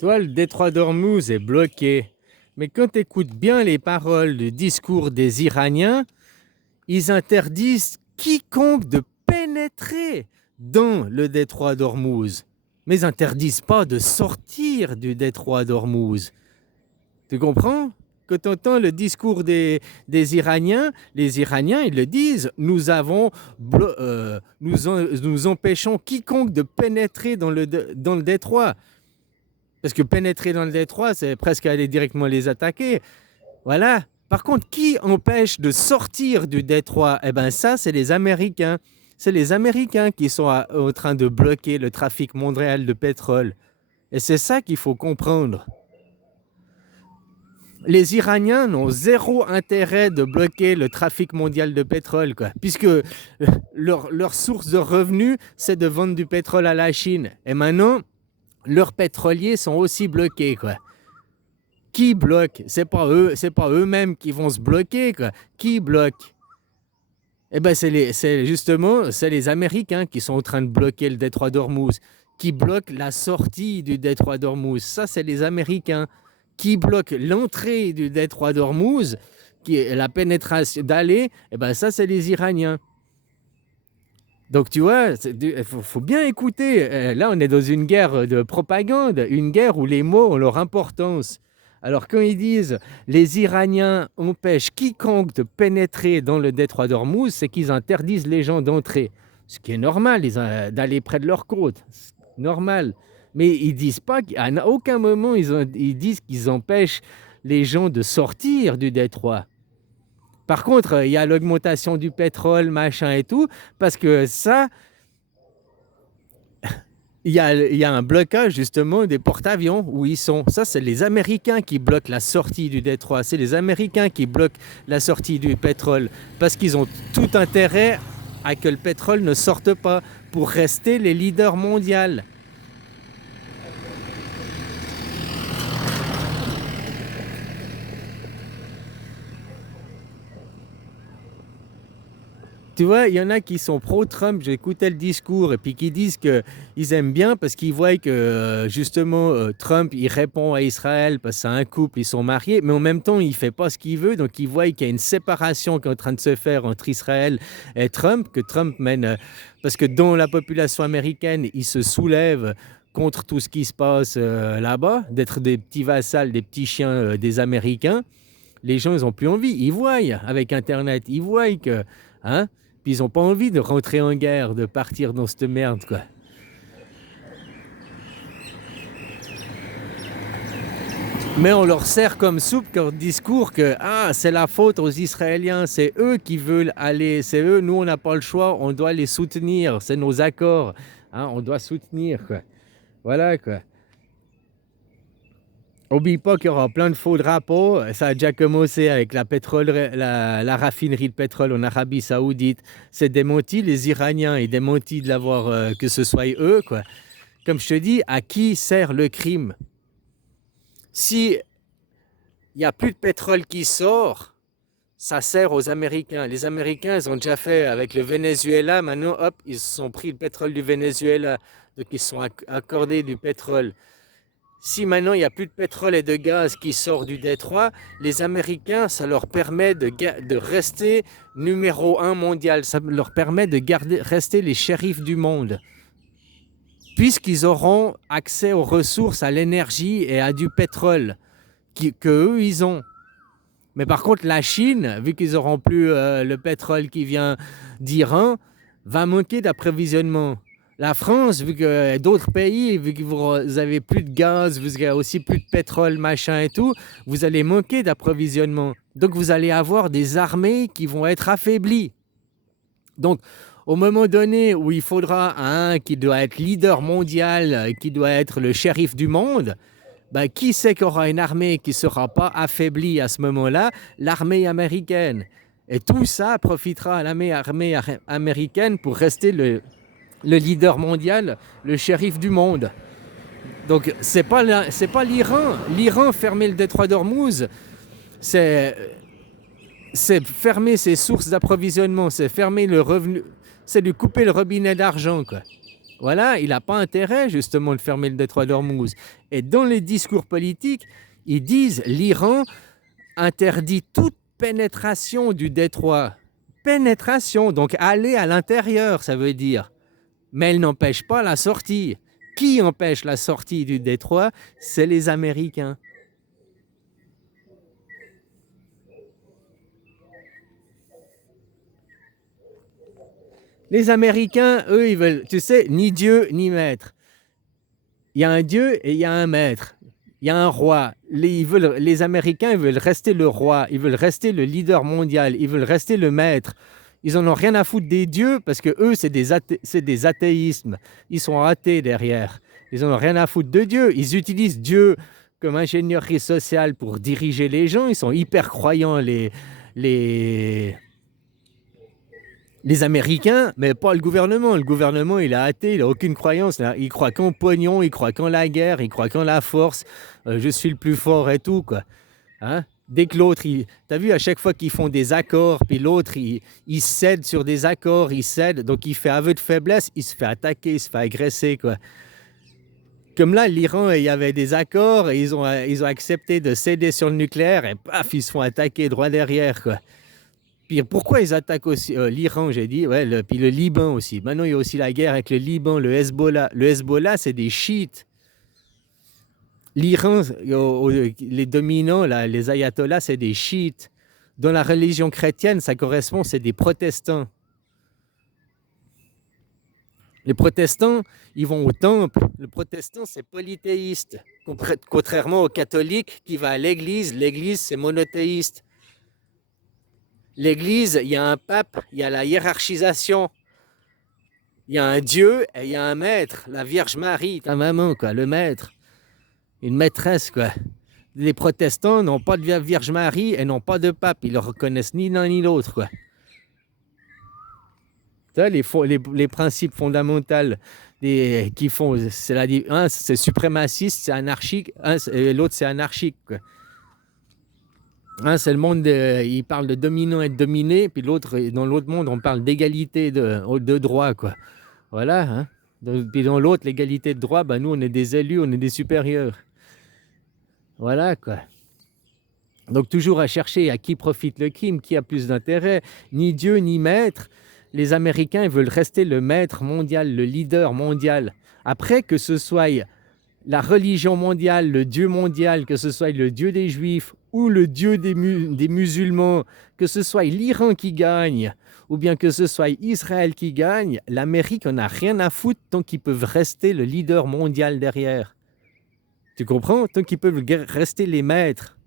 Toi, le détroit d'Ormuz est bloqué. Mais quand tu écoutes bien les paroles du discours des Iraniens, ils interdisent quiconque de pénétrer dans le détroit d'Ormuz. Mais ils n'interdisent pas de sortir du détroit d'Ormuz. Tu comprends? Quand tu entends le discours des Iraniens, les Iraniens, ils le disent, nous empêchons quiconque de pénétrer dans le détroit. Parce que pénétrer dans le détroit, c'est presque aller directement les attaquer. Voilà. Par contre, qui empêche de sortir du détroit? Eh bien, ça, c'est les Américains. C'est les Américains qui sont en train de bloquer le trafic mondial de pétrole. Et c'est ça qu'il faut comprendre. Les Iraniens n'ont zéro intérêt de bloquer le trafic mondial de pétrole, quoi, puisque leur source de revenus, c'est de vendre du pétrole à la Chine. Et maintenant, leurs pétroliers sont aussi bloqués, quoi. Qui bloque? C'est pas eux-mêmes qui vont se bloquer, quoi. Qui bloque? Eh ben, c'est les Américains qui sont en train de bloquer le détroit d'Ormuz, qui bloquent la sortie du détroit d'Ormuz. Ça, c'est les Américains qui bloquent l'entrée du détroit d'Ormuz, qui est la pénétration d'aller. Eh ben, ça, c'est les Iraniens. Donc, tu vois, il faut bien écouter. Là, on est dans une guerre de propagande, une guerre où les mots ont leur importance. Alors, quand ils disent « les Iraniens empêchent quiconque de pénétrer dans le détroit d'Ormuz », c'est qu'ils interdisent les gens d'entrer. Ce qui est normal, d'aller près de leur côte. C'est normal. Mais ils disent pas, à aucun moment, ils disent qu'ils empêchent les gens de sortir du détroit. Par contre, il y a l'augmentation du pétrole, machin et tout, parce que ça, il y a un blocage justement des porte-avions où ils sont. Ça, c'est les Américains qui bloquent la sortie du détroit. C'est les Américains qui bloquent la sortie du pétrole parce qu'ils ont tout intérêt à que le pétrole ne sorte pas pour rester les leaders mondiaux. Tu vois, il y en a qui sont pro-Trump, j'écoutais le discours, et puis qui disent qu'ils aiment bien parce qu'ils voient que justement Trump, il répond à Israël parce que c'est un couple, ils sont mariés, mais en même temps, il ne fait pas ce qu'il veut, donc ils voient qu'il y a une séparation qui est en train de se faire entre Israël et Trump, que Trump mène, parce que dans la population américaine, il se soulève contre tout ce qui se passe là-bas, d'être des petits vassals, des petits chiens des Américains. Les gens, ils n'ont plus envie, ils voient avec Internet, ils voient que... Hein, puis ils n'ont pas envie de rentrer en guerre, de partir dans cette merde, quoi. Mais on leur sert comme soupe leur discours que c'est la faute aux Israéliens, c'est eux qui veulent aller, c'est eux, nous on n'a pas le choix, on doit les soutenir, c'est nos accords, hein, on doit soutenir, quoi. Voilà, quoi. N'oublie pas qu'il y aura plein de faux drapeaux. Ça a déjà commencé avec la raffinerie de pétrole en Arabie Saoudite. C'est démenti. Les Iraniens, ils démentent de l'avoir, que ce soit eux, quoi. Comme je te dis, à qui sert le crime? Si il n'y a plus de pétrole qui sort, ça sert aux Américains. Les Américains, ils ont déjà fait avec le Venezuela. Maintenant, hop, ils se sont pris le pétrole du Venezuela. Donc, ils se sont accordés du pétrole. Si maintenant il n'y a plus de pétrole et de gaz qui sort du détroit, les Américains, ça leur permet de rester numéro 1 mondial. Ça leur permet de rester les shérifs du monde. Puisqu'ils auront accès aux ressources, à l'énergie et à du pétrole qu'eux, ils ont. Mais par contre, la Chine, vu qu'ils n'auront plus le pétrole qui vient d'Iran, va manquer d'approvisionnement. La France, vu que d'autres pays, vu que vous avez plus de gaz, vous avez aussi plus de pétrole, machin et tout, vous allez manquer d'approvisionnement. Donc vous allez avoir des armées qui vont être affaiblies. Donc au moment donné où il faudra un qui doit être leader mondial, qui doit être le shérif du monde, qui sait qu'il y aura une armée qui ne sera pas affaiblie à ce moment-là? L'armée américaine. Et tout ça profitera à l'armée américaine pour rester le leader mondial, le shérif du monde. Donc, c'est pas l'Iran. L'Iran fermer le détroit d'Ormuz, c'est fermer ses sources d'approvisionnement, c'est fermer le revenu, c'est lui couper le robinet d'argent, quoi. Voilà, il n'a pas intérêt justement de fermer le détroit d'Ormuz. Et dans les discours politiques, ils disent l'Iran interdit toute pénétration du détroit. Pénétration, donc aller à l'intérieur, ça veut dire. Mais elle n'empêche pas la sortie. Qui empêche la sortie du détroit? C'est les Américains. Les Américains, eux, ils veulent, tu sais, ni Dieu ni maître. Il y a un Dieu et il y a un maître. Il y a un roi. Les Américains, ils veulent rester le roi. Ils veulent rester le leader mondial. Ils veulent rester le maître. Ils en ont rien à foutre des dieux parce que eux, c'est des athéismes. Ils sont athées derrière. Ils en ont rien à foutre de Dieu. Ils utilisent Dieu comme ingénierie sociale pour diriger les gens. Ils sont hyper croyants, les Américains, mais pas le gouvernement. Le gouvernement, il est athée, il n'a aucune croyance. Il croit qu'en pognon, il croit qu'en la guerre, il croit qu'en la force. Je suis le plus fort et tout, quoi. Hein? Dès que l'autre, t'as vu, à chaque fois qu'ils font des accords, puis l'autre, il cède sur des accords, il cède, donc il fait aveu de faiblesse, il se fait attaquer, il se fait agresser, quoi. Comme là, l'Iran, il y avait des accords, et ils ont accepté de céder sur le nucléaire, et paf, ils se font attaquer droit derrière, quoi. Puis pourquoi ils attaquent aussi l'Iran, j'ai dit, ouais, puis le Liban aussi. Maintenant, il y a aussi la guerre avec le Liban, le Hezbollah. Le Hezbollah, c'est des chiites. L'Iran, les dominants, là, les ayatollahs, c'est des chiites. Dans la religion chrétienne, ça correspond, c'est des protestants. Les protestants, ils vont au temple. Le protestant, c'est polythéiste. Contrairement aux catholiques qui va à l'église, l'église, c'est monothéiste. L'église, il y a un pape, il y a la hiérarchisation. Il y a un Dieu et il y a un maître, la Vierge Marie, ta maman, quoi, le maître. Une maîtresse, quoi. Les protestants n'ont pas de Vierge Marie et n'ont pas de pape. Ils ne le reconnaissent ni l'un ni l'autre, quoi. Ça, les principes fondamentaux qui font, c'est un, c'est suprémaciste, c'est anarchique, et l'autre, c'est anarchique, quoi. Un, c'est le monde, il parle de dominant et de dominé, puis l'autre, dans l'autre monde, on parle d'égalité de droit, quoi. Voilà, hein. Puis dans l'autre, l'égalité de droit, ben nous, on est des élus, on est des supérieurs. Voilà, quoi. Donc toujours à chercher à qui profite le crime, qui a plus d'intérêt, ni Dieu ni maître. Les Américains ils veulent rester le maître mondial, le leader mondial. Après, que ce soit la religion mondiale, le Dieu mondial, que ce soit le Dieu des Juifs ou le Dieu des musulmans, que ce soit l'Iran qui gagne, ou bien que ce soit Israël qui gagne, l'Amérique en a rien à foutre tant qu'ils peuvent rester le leader mondial derrière. Tu comprends? Tant qu'ils peuvent rester les maîtres.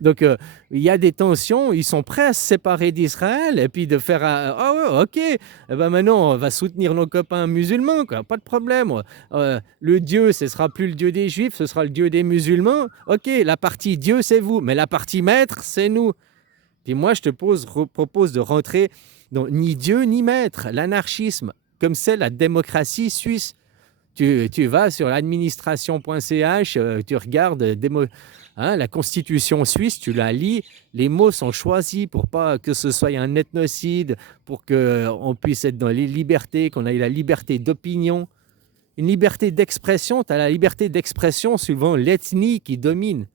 Donc, il y a des tensions, ils sont prêts à se séparer d'Israël et puis de faire ah ouais, ok, eh ben maintenant on va soutenir nos copains musulmans, quoi, pas de problème. Le Dieu, ce sera plus le Dieu des Juifs, ce sera le Dieu des musulmans. Ok, la partie Dieu, c'est vous, mais la partie maître, c'est nous. Puis moi, je te propose de rentrer dans ni Dieu ni maître, l'anarchisme, comme c'est la démocratie suisse. Tu vas sur administration.ch, tu regardes la constitution suisse, tu la lis, les mots sont choisis pour pas que ce soit un ethnocide, pour qu'on puisse être dans les libertés, qu'on ait la liberté d'opinion. Une liberté d'expression, tu as la liberté d'expression suivant l'ethnie qui domine.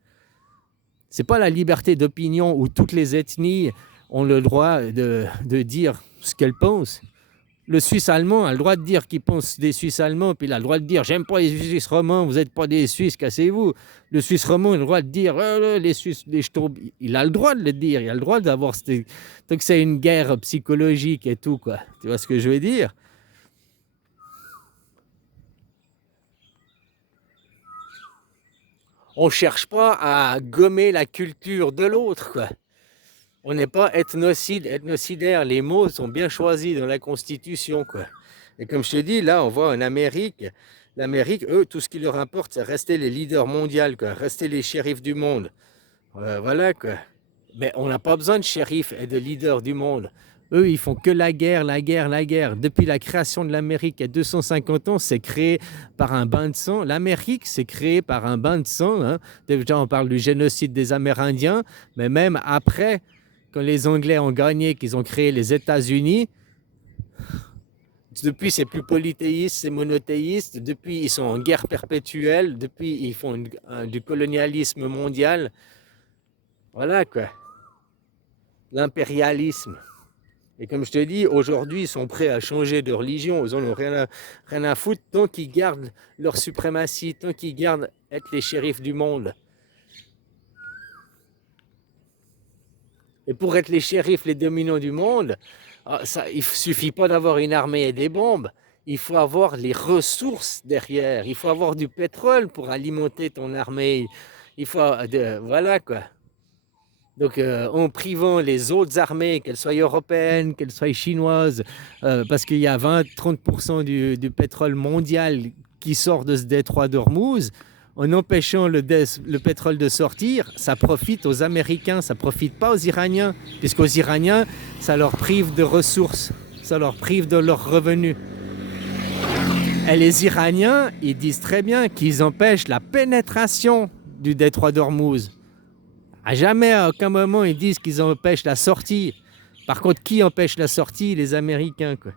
C'est pas la liberté d'opinion où toutes les ethnies ont le droit de dire ce qu'elles pensent. Le Suisse allemand a le droit de dire qu'il pense des Suisses allemands, puis il a le droit de dire j'aime pas les Suisses romands, vous n'êtes pas des Suisses, cassez-vous. Le Suisse roman a le droit de dire les Suisses, les Schtroumpfs. Il a le droit de le dire, il a le droit d'avoir. Donc c'est une guerre psychologique et tout, quoi. Tu vois ce que je veux dire? On cherche pas à gommer la culture de l'autre, quoi. On n'est pas ethnocidaire. Les mots sont bien choisis dans la Constitution, quoi. Et comme je te dis, là, on voit en Amérique, l'Amérique, eux, tout ce qui leur importe, c'est rester les leaders mondiaux, quoi. Rester les shérifs du monde. Voilà, quoi. Mais on n'a pas besoin de shérifs et de leaders du monde. Eux, ils font que la guerre, la guerre, la guerre. Depuis la création de l'Amérique, il y a 250 ans, c'est créé par un bain de sang. L'Amérique, c'est créé par un bain de sang, hein. Déjà, on parle du génocide des Amérindiens, mais même après, quand les Anglais ont gagné, qu'ils ont créé les États-Unis, Depuis, c'est plus polythéiste, c'est monothéiste. Depuis, ils sont en guerre perpétuelle. Depuis, ils font du colonialisme mondial. Voilà quoi, l'impérialisme. Et comme je te dis, aujourd'hui, ils sont prêts à changer de religion. Ils en ont rien à foutre tant qu'ils gardent leur suprématie, tant qu'ils gardent être les shérifs du monde. Et pour être les shérifs, les dominants du monde, il ne suffit pas d'avoir une armée et des bombes. Il faut avoir les ressources derrière. Il faut avoir du pétrole pour alimenter ton armée. Il faut, voilà quoi. Donc, en privant les autres armées, qu'elles soient européennes, qu'elles soient chinoises, parce qu'il y a 20-30% du pétrole mondial qui sort de ce détroit d'Ormuz, en empêchant le pétrole de sortir, ça profite aux Américains, ça ne profite pas aux Iraniens, puisqu'aux Iraniens, ça leur prive de ressources, ça leur prive de leurs revenus. Et les Iraniens, ils disent très bien qu'ils empêchent la pénétration du détroit d'Ormuz. À jamais, à aucun moment, ils disent qu'ils empêchent la sortie. Par contre, qui empêche la sortie? Les Américains, quoi.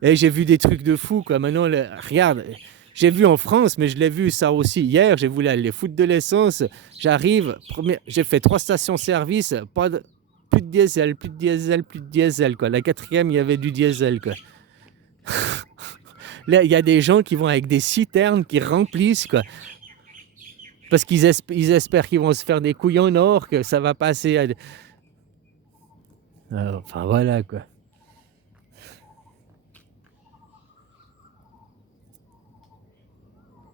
Et j'ai vu des trucs de fou, quoi. Maintenant, regarde, j'ai vu en France, mais je l'ai vu ça aussi hier. J'ai voulu aller foutre de l'essence. J'arrive, j'ai fait 3 stations-service, plus de diesel, plus de diesel, plus de diesel, quoi. La 4e, il y avait du diesel, quoi. Là, il y a des gens qui vont avec des citernes qui remplissent, quoi. Parce qu'ils espèrent qu'ils vont se faire des couilles en or, que ça va passer à... Enfin, voilà, quoi.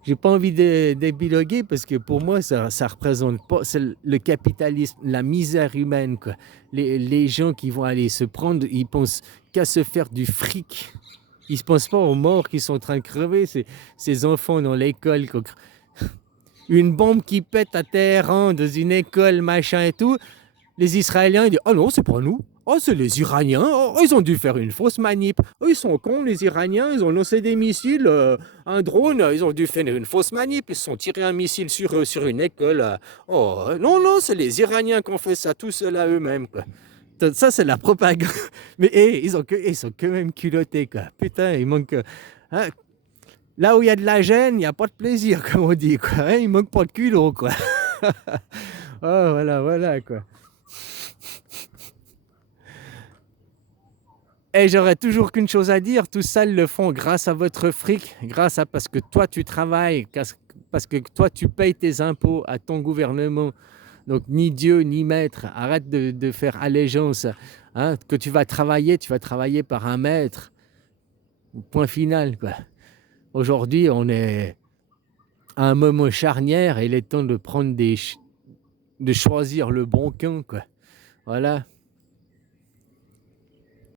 J'ai pas envie d'épiloguer parce que pour moi, ça représente pas le capitalisme, la misère humaine, quoi. Les gens qui vont aller se prendre, ils pensent qu'à se faire du fric. Ils ne pensent pas aux morts qui sont en train de crever, ces enfants dans l'école. Une bombe qui pète à Téhéran dans une école, machin et tout. Les Israéliens, ils disent « Ah non, c'est pas nous. Oh, c'est les Iraniens. Oh, ils ont dû faire une fausse manip. Oh, ils sont cons, les Iraniens. Ils ont lancé des missiles, un drone. Ils ont dû faire une fausse manip. Ils se sont tirés un missile sur une école. Oh, non, non, c'est les Iraniens qui ont fait ça tout seuls à eux-mêmes, quoi. » Ça, c'est la propagande. Mais ils sont quand même culottés, quoi. Putain, il manque... Hein, là où il y a de la gêne, il n'y a pas de plaisir, comme on dit, quoi. Hein, il manque pas de culot, quoi. Oh, voilà, quoi. Et j'aurais toujours qu'une chose à dire, tout ça, ils le font grâce à votre fric, parce que toi, tu travailles, parce que toi, tu payes tes impôts à ton gouvernement. Donc, ni Dieu, ni maître, arrête de faire allégeance. Hein, que tu vas travailler par un maître. Point final, quoi. Aujourd'hui, on est à un moment charnière et il est temps de prendre de choisir le bon camp, quoi. Voilà.